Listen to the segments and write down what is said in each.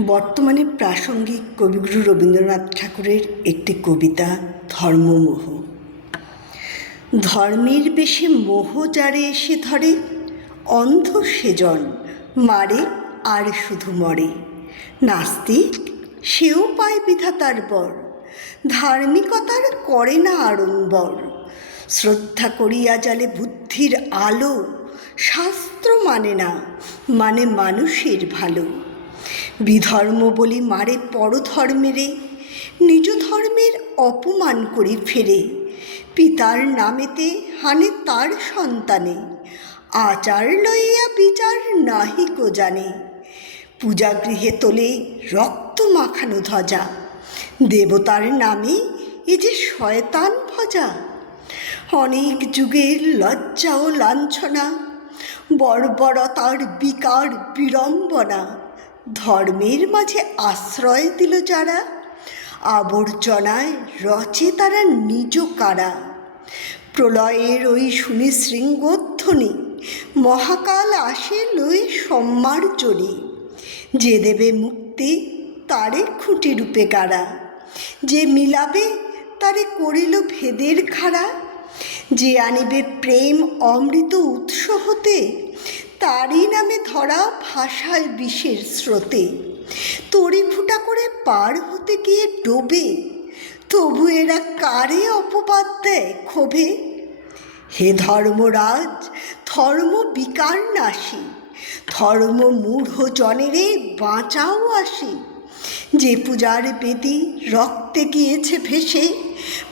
বর্তমানে প্রাসঙ্গিক কবিগুরু রবীন্দ্রনাথ ঠাকুরের একটি কবিতা, ধর্মমোহ। ধর্মের বেশে মোহ যারে এসে ধরে, অন্ধ সেজন মারে আর শুধু মরে। নাস্তিক, সেও পায় বিধাতার বর, ধার্মিকতার করে না আড়ম্বর। শ্রদ্ধা করিয়া জালে বুদ্ধির আলো, শাস্ত্র মানে না মানে মানুষের ভালো। বিধর্ম বলি মারে পরধর্মেরে, নিজ ধর্মের অপমান করি ফেরে। পিতার নামেতে হানে তার সন্তানে, আচার লইয়া বিচার নাহিক জানে। পূজাগৃহে তোলে রক্ত মাখানো ধ্বজা, দেবতার নামে এ যে শয়তান ভজা। অনেক যুগের লজ্জা ও লাঞ্ছনা, বর্বরতার বিকার বিড়ম্বনা ধর্মের মাঝে আশ্রয় দিল যারা, আবর্জনায় রচে তারা নিজ কারা। প্রলয়ের ওই শুনি শৃঙ্গধ্বনি, মহাকাল আসে লই সম্মার চলি যে দেবে মুক্তি, তারে খুঁটি রূপে কারা যে মিলাবে, তারে করিল ভেদের খাড়া। যে আনিবে প্রেম অমৃত উৎস হতে তারই নামে ধরা ভাষায় বিষের স্রোতে। তড়ি ফুটা করে পার হতে গিয়ে ডোবে। তবু এরা কারে অপবাদ দেয় ক্ষোভে? হে ধর্মরাজ, ধর্ম বিকার নাশি। ধর্ম মূঢ় জনেরে বাঁচাও আসি। যে পূজার বেদি রক্তে গিয়েছে ভেসে,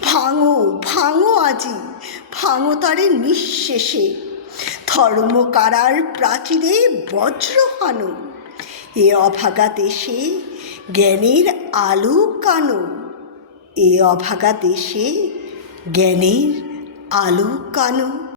ভাঙো ভাঙো আজি, ভাঙো তারে নিঃশেষে। ধর্ম কারার প্রাচীরে বজ্র হানো। এ অভাগা দেশে জ্ঞানের আলো কানো। এ অভাগা দেশে জ্ঞানের আলো কানো।